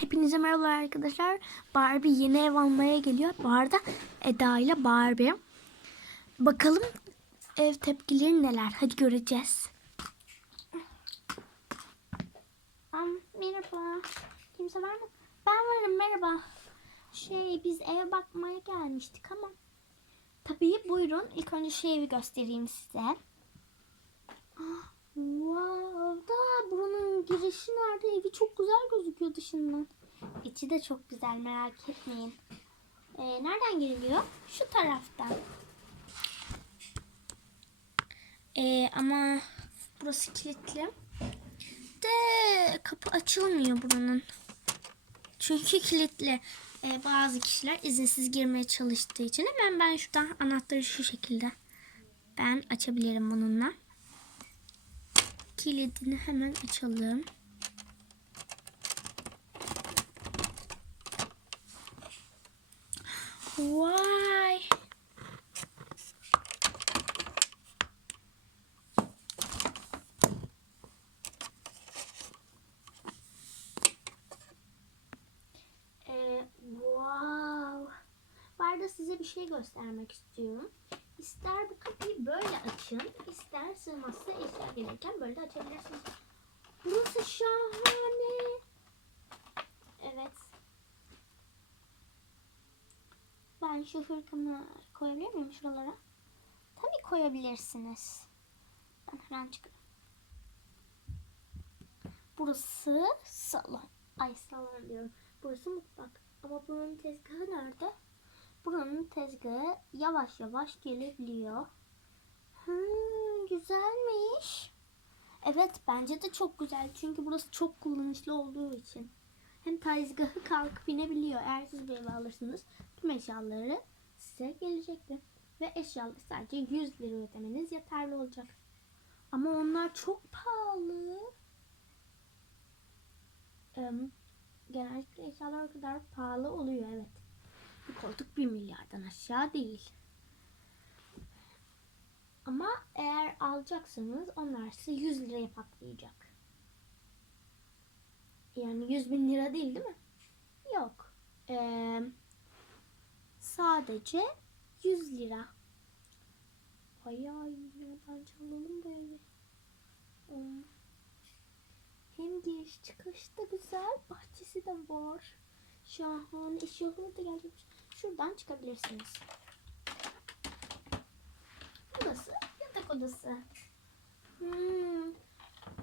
Hepinize merhaba arkadaşlar. Barbie yeni ev almaya geliyor. Bu arada Eda ile Barbie. Bakalım ev tepkileri neler. Hadi göreceğiz. Am, merhaba. Kimse var mı? Ben varım merhaba. Şey biz eve bakmaya gelmiştik ama. Tabii buyurun. İlk önce şu evi göstereyim size. Ah, Wow, da buranın girişi Evi çok güzel gözüküyor dışından. İçi de çok güzel merak etmeyin. Ee, nereden giriliyor? Şu taraftan. Ee, ama burası kilitli. De kapı açılmıyor buranın. Çünkü kilitli. Ee, bazı kişiler izinsiz girmeye çalıştığı için hemen ben şuradan anahtarı şu şekilde ben açabilirim bununla kilidini hemen açalım. Vay. Ee, wow. Arada size bir şey göstermek istiyorum. İster bu kapıyı böyle açın, ister sığmazsa eşya gelirken böyle açabilirsiniz. Burası şahane. Evet. Ben şu hırkamı koyabilir miyim şuralara? Tabii koyabilirsiniz. Ben hemen çıkarım. Burası salon. Ay salon diyorum. Burası mutfak. Ama bunun tezgahı nerede? Buranın tezgahı yavaş yavaş gelebiliyor. Hmm, güzelmiş. Evet bence de çok güzel. Çünkü burası çok kullanışlı olduğu için. Hem tezgahı kalkıp inebiliyor. Eğer siz bir eve alırsınız tüm eşyaları size gelecektir. Ve eşyaları sadece 100 lira ödemeniz yeterli olacak. Ama onlar çok pahalı. Ee, genellikle eşyalar o kadar pahalı oluyor evet. Bu koltuk 1 milyardan aşağı değil. Ama eğer alacaksanız onlar size 100 liraya patlayacak. Yani 100 bin lira değil değil mi? Yok. Sadece 100 lira. Ay ay bence alalım. Hmm. Hem giriş çıkış da güzel. Bahçesi de var. Şahane. Eşyaları da gelmiş. Şuradan çıkabilirsiniz. Burası yatak odası. Hmm.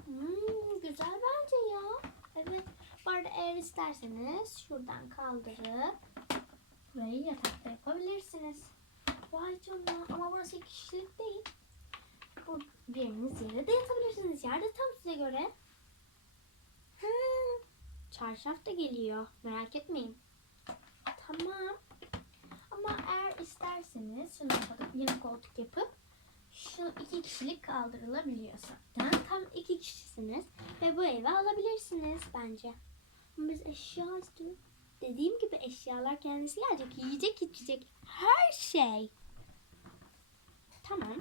Hmm, güzel bence ya. Evet. Bu arada eğer isterseniz şuradan kaldırıp burayı yatakta yapabilirsiniz. Vay canına ama burası iki kişilik değil. Bu biriniz yere de yatabilirsiniz. Yerde tam size göre. Hmm. Çarşaf da geliyor. Merak etmeyin. Tamam. Ama eğer isterseniz şunu kapatıp yeni koltuk yapıp şu iki kişilik kaldırılabiliyor zaten. Tam iki kişisiniz ve bu evi alabilirsiniz bence. Biz eşya istiyoruz. Dediğim gibi eşyalar kendisi gelecek. Yiyecek, içecek. Her şey. Tamam.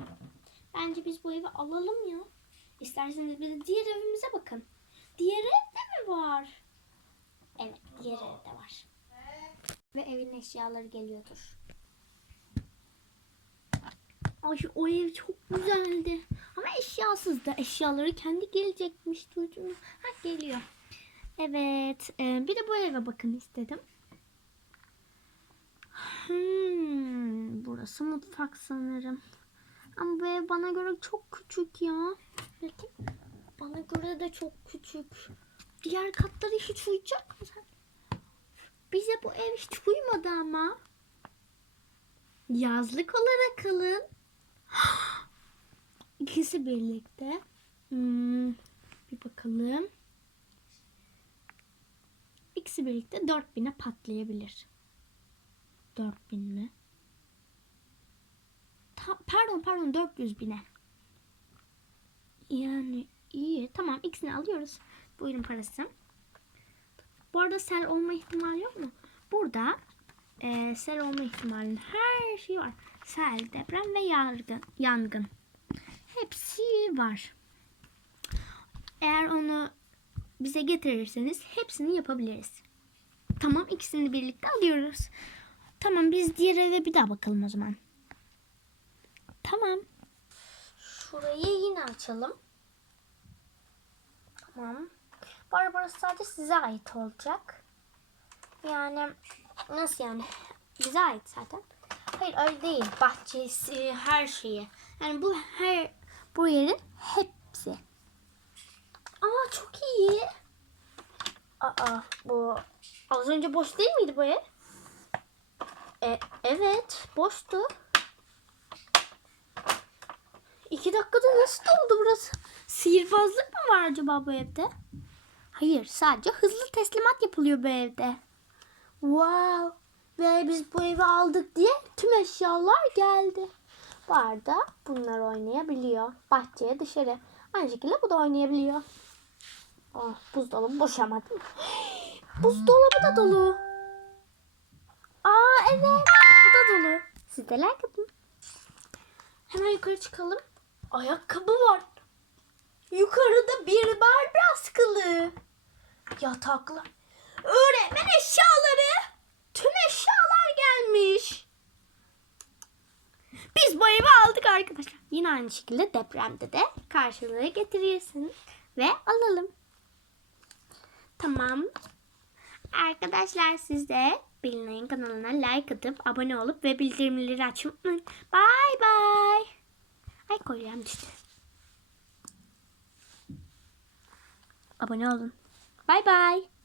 Bence biz bu evi alalım ya. İsterseniz bir de diğer evimize bakın. Diğer evde mi var? Evet, diğer evde var. Ve evin eşyaları geliyordur. Ay o ev çok güzeldi. Ama eşyasız da eşyaları kendi gelecekmiş duydun mu? Ha geliyor. Evet. e, bir de bu eve bakın istedim. Hmm, burası mutfak sanırım. Ama bu ev bana göre çok küçük ya. Bakın. Bana göre de çok küçük. Diğer katları hiç uyacak mı sen? Bize bu ev hiç uymadı ama. Yazlık olarak kalın. İkisi birlikte. Hmm, bir bakalım. İkisi birlikte 4000'e patlayabilir. 4000 mi? Ta- pardon pardon 400 bine. Yani iyi. Tamam ikisini alıyoruz. Buyurun parası. Bu arada sel olma ihtimali yok mu? Burada e, sel olma ihtimalinin her şeyi var. Sel, deprem ve yangın. yangın. Hepsi var. Eğer onu bize getirirseniz hepsini yapabiliriz. Tamam ikisini birlikte alıyoruz. Tamam biz diğer eve bir daha bakalım o zaman. Tamam. Şurayı yine açalım. Tamam. Arada burası sadece size ait olacak. Yani nasıl yani? Bize ait zaten. Hayır öyle değil. Bahçesi, her şeyi. Yani bu her bu yerin hepsi. Çok iyi. Aa bu az önce boş değil miydi bu ev? E, evet boştu. İki dakikada nasıl doldu burası? Sihirbazlık mı var acaba bu evde? Hayır sadece hızlı teslimat yapılıyor bu evde. Wow. Ve biz bu evi aldık diye tüm eşyalar geldi. Bu arada bunlar oynayabiliyor. Bahçeye dışarı. Aynı şekilde bu da oynayabiliyor. Ah, buzdolabı boş ama değil mi? Buzdolabı da dolu. Aa evet. Bu da dolu. Siz de like atın. Hemen yukarı çıkalım. Ayakkabı var. Yukarıda bir Barbie askılı. Yataklar. Öğretmen eşyaları. Tüm eşyalar gelmiş. Biz bu evi aldık arkadaşlar. Yine aynı şekilde depremde de karşılığı getiriyorsun ve alalım. Tamam. Arkadaşlar siz de Bilinay'ın kanalına like atıp abone olup ve bildirimleri açmayı unutmayın. Bye bye. Ay kolyem düştü. Abone olun. Bye bye.